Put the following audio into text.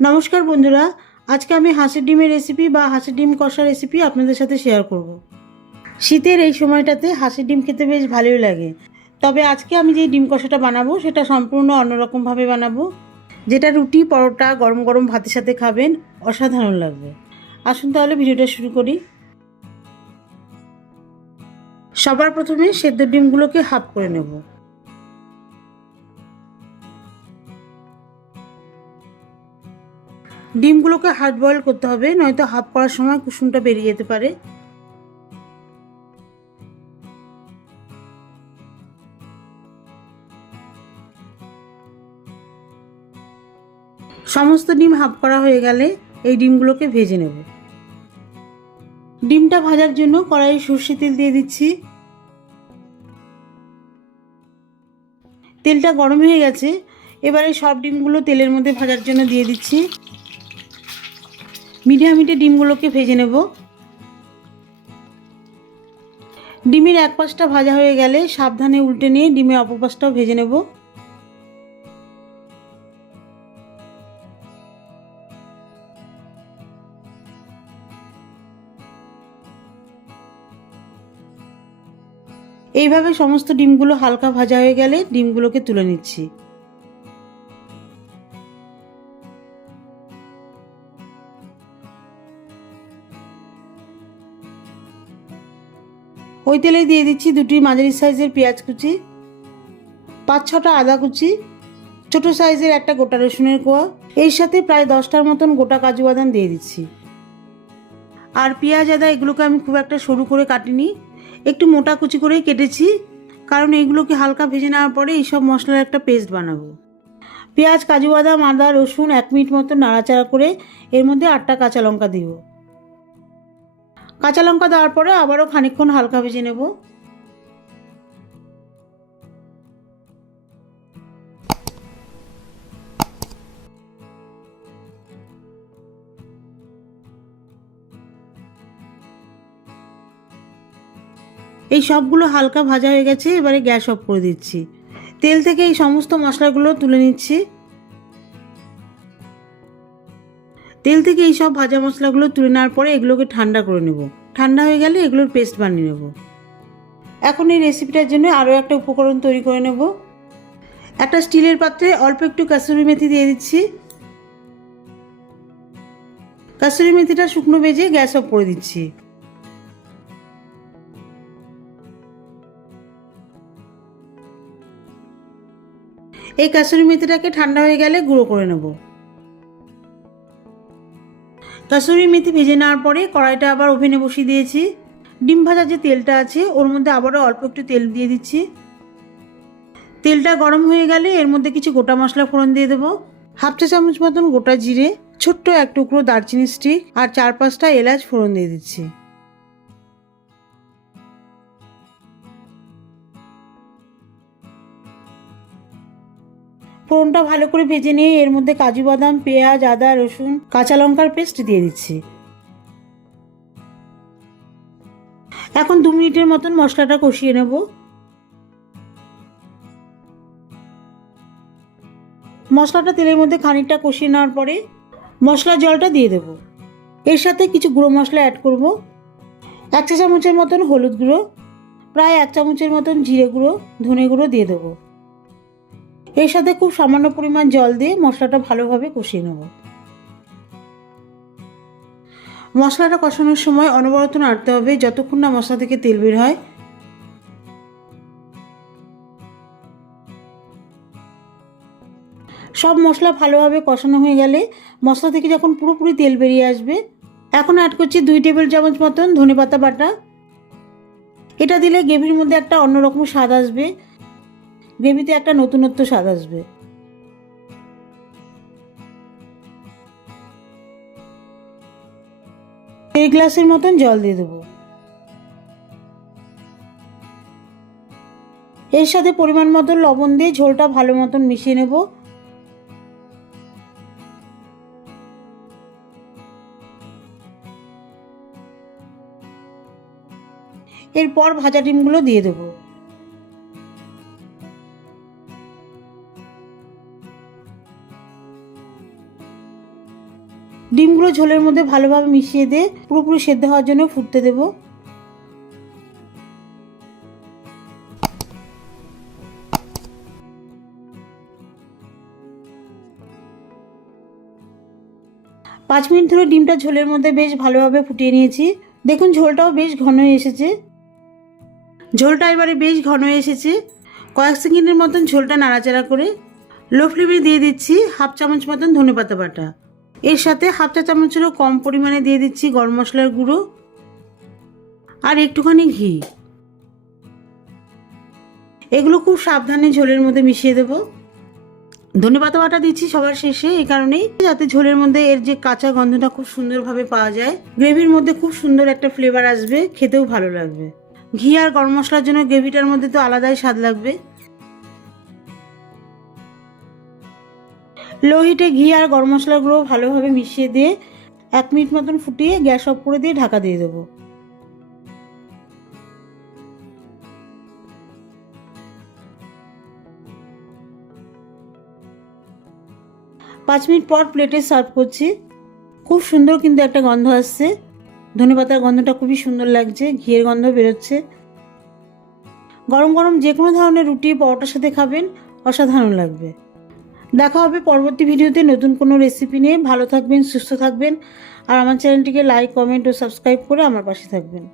নমস্কার বন্ধুরা, আজকে আমি হাঁসের ডিমের রেসিপি বা হাঁসের ডিম কষা রেসিপি আপনাদের সাথে শেয়ার করব। শীতের এই সময়টাতে হাঁসের ডিম খেতে বেশ ভালোই লাগে। তবে আজকে আমি যে ডিম কষাটা বানাবো সেটা সম্পূর্ণ অন্যরকমভাবে বানাবো, যেটা রুটি, পরোটা, গরম গরম ভাতের সাথে খাবেন, অসাধারণ লাগবে। আসুন তাহলে ভিডিওটা শুরু করি। সবার প্রথমে সেদ্ধ ডিমগুলোকে হাফ করে নেব। ডিমগুলোকে হাফ বয়েল করতে হবে, নয়তো হাফ করার সময় কুসুমটা বেরিয়ে যেতে পারে। সমস্ত ডিম হাফ করা হয়ে গেলে এই ডিমগুলোকে ভেজে নেব। ডিমটা ভাজার জন্য কড়াইয়ে সর্ষে তেল দিয়ে দিচ্ছি। তেলটা গরম হয়ে গেছে, এবারে সব ডিমগুলো তেলের মধ্যে ভাজার জন্য দিয়ে দিচ্ছি। মিডিয়াম হিটে ডিমগুলোকে ভেজে নেব। ডিমের এক পাশটা ভাজা হয়ে গেলে সাবধানে উল্টে নিয়ে ডিমের অপর পাশটাও ভেজে নেব। এইভাবে সমস্ত ডিমগুলো হালকা ভাজা হয়ে গেলে ডিমগুলোকে তুলে নিচ্ছি। ওই তেলে দিয়ে দিচ্ছি দুটি মাঝারি সাইজের পেঁয়াজ কুচি, 5-6টা আদা কুচি, ছোট সাইজের একটা গোটা রসুনের কোয়া, এর সাথে প্রায় 10টার মতন গোটা কাজু বাদাম দিয়ে দিচ্ছি। আর পেঁয়াজ আদা এগুলোকে আমি খুব একটা সরু করে কাটিনি, একটু মোটা কুচি করেই কেটেছি, কারণ এইগুলোকে হালকা ভেজে নেওয়ার পরে এইসব মশলার একটা পেস্ট বানাবো। পেঁয়াজ, কাজু বাদাম, আদা, রসুন 1 মিনিট মতো নাড়াচাড়া করে এর মধ্যে 8টা কাঁচা লঙ্কা দিব। কাঁচা লঙ্কা দেওয়ার পরে আবারও খানিকক্ষণ হালকা ভেজে নেব। এই সবগুলো হালকা ভাজা হয়ে গেছে, এবারে গ্যাস অফ করে দিচ্ছি। তেল থেকে এই সমস্ত মশলাগুলো তুলে নিচ্ছি। তেল থেকে এই সব ভাজা মশলাগুলো তুলে নেওয়ার পরে এগুলোকে ঠান্ডা করে নেব। ঠান্ডা হয়ে গেলে এগুলোর পেস্ট বানিয়ে নেব। এখন এই রেসিপিটার জন্য আরও একটা উপকরণ তৈরি করে নেব। একটা স্টিলের পাত্রে অল্প একটু কাসুরি মেথি দিয়ে দিচ্ছি। কাসুরি মেথিটা শুকনো ভেজে গ্যাস অফ করে দিচ্ছি। এই কাসুরি মেথিটাকে ঠান্ডা হয়ে গেলে গুঁড়ো করে নেব। কাসুরি মেথি ভেজে নেওয়ার পরে কড়াইটা আবার ওভেনে বসিয়ে দিয়েছি। ডিম ভাজার যে তেলটা আছে ওর মধ্যে আবারও অল্প একটু তেল দিয়ে দিচ্ছি। তেলটা গরম হয়ে গেলে এর মধ্যে কিছু গোটা মশলা ফোড়ন দিয়ে দেবো। 1/2 চা চামচ মতন গোটা জিরে, ছোট্ট এক টুকরো দারচিনি স্টিক আর 4-5টা এলাচ ফোড়ন দিয়ে দিচ্ছি। ফোড়নটা ভালো করে ভেজে নিয়ে এর মধ্যে কাজু বাদাম, পেঁয়াজ, আদা, রসুন, কাঁচা লঙ্কার পেস্ট দিয়ে দিচ্ছি। এখন 2 মিনিটের মতন মশলাটা কষিয়ে নেব। মশলাটা তেলের মধ্যে খানিকটা কষিয়ে নেওয়ার পরে মশলার জলটা দিয়ে দেব। এর সাথে কিছু গুঁড়ো মশলা অ্যাড করব। 1 চা চামচের মতন হলুদ গুঁড়ো, প্রায় 1 চামচের মতন জিরে গুঁড়ো, ধনে গুঁড়ো দিয়ে দেবো। এর সাথে খুব সামান্য পরিমাণ জল দিয়ে মশলাটা ভালোভাবে কষিয়ে নেব। মশলাটা কষানোর সময় অনবরত নাড়তে হবে যতক্ষণ না মশলা থেকে তেল বের হয়। সব মশলা ভালোভাবে কষানো হয়ে গেলে মশলা থেকে যখন পুরোপুরি তেল বেরিয়ে আসবে, এখন অ্যাড করছি 2 টেবিল চামচ মতন ধনেপাতা বাটা। এটা দিলে গ্রেভির মধ্যে একটা অন্যরকম স্বাদ আসবে, গ্রেভিতে একটা নতুনত্ব স্বাদ আসবে। 1 গ্লাসের মতন জল দিয়ে দেবো। এর সাথে পরিমাণ মতন লবণ দিয়ে ঝোলটা ভালো মতন মিশিয়ে নেব। এরপর ভাজা ডিমগুলো দিয়ে দেবো। ডিমগুলো ঝোলের মধ্যে ভালোভাবে মিশিয়ে দিয়ে পুরোপুরি সেদ্ধ হওয়ার জন্য ফুটতে দেব। পাঁচ মিনিট ধরে ডিমটা ঝোলের মধ্যে বেশ ভালোভাবে ফুটিয়ে নিয়েছি। দেখুন ঝোলটাও বেশ ঘন হয়ে এসেছে। ঝোলটা এবারে বেশ ঘন হয়ে এসেছে। কয়েক সেকেন্ডের মতন ঝোলটা নাড়াচাড়া করে লো ফ্লেমে দিয়ে দিচ্ছি হাফ চামচ মতন ধনেপাতা বাটা। এর সাথে হাফ চা চামচেরও কম পরিমাণে দিয়ে দিচ্ছি গরম মশলার গুঁড়ো আর একটুখানি ঘি। এগুলো খুব সাবধানে ঝোলের মধ্যে মিশিয়ে দেব। ধনেপাতা বাটা দিচ্ছি সবার শেষে, এই কারণেই যাতে ঝোলের মধ্যে এর যে কাঁচা গন্ধটা খুব সুন্দরভাবে পাওয়া যায়, গ্রেভির মধ্যে খুব সুন্দর একটা ফ্লেভার আসবে, খেতেও ভালো লাগবে। ঘি আর গরম মশলার জন্য গ্রেভিটার মধ্যে তো আলাদাই স্বাদ লাগবে। লো হিটে ঘি আর গরম মশলাগুলো ভালোভাবে মিশিয়ে দিয়ে 1 মিনিট মতন ফুটিয়ে গ্যাস অফ করে দিয়ে ঢাকা দিয়ে দেবো। পাঁচ মিনিট পর প্লেটে সার্ভ করছি। খুব সুন্দর কিন্তু একটা গন্ধ আসছে, ধনেপাতার গন্ধটা খুবই সুন্দর লাগছে, ঘিয়ের গন্ধ বেরোচ্ছে। গরম গরম যে কোনো ধরনের রুটি পরোটার সাথে খাবেন, অসাধারণ লাগবে। দেখা হবে পরবর্তী ভিডিওতে নতুন কোনো রেসিপি নিয়ে। ভালো থাকবেন, সুস্থ থাকবেন আর আমার চ্যানেলটিকে লাইক, কমেন্ট ও সাবস্ক্রাইব করে আমার পাশে থাকবেন।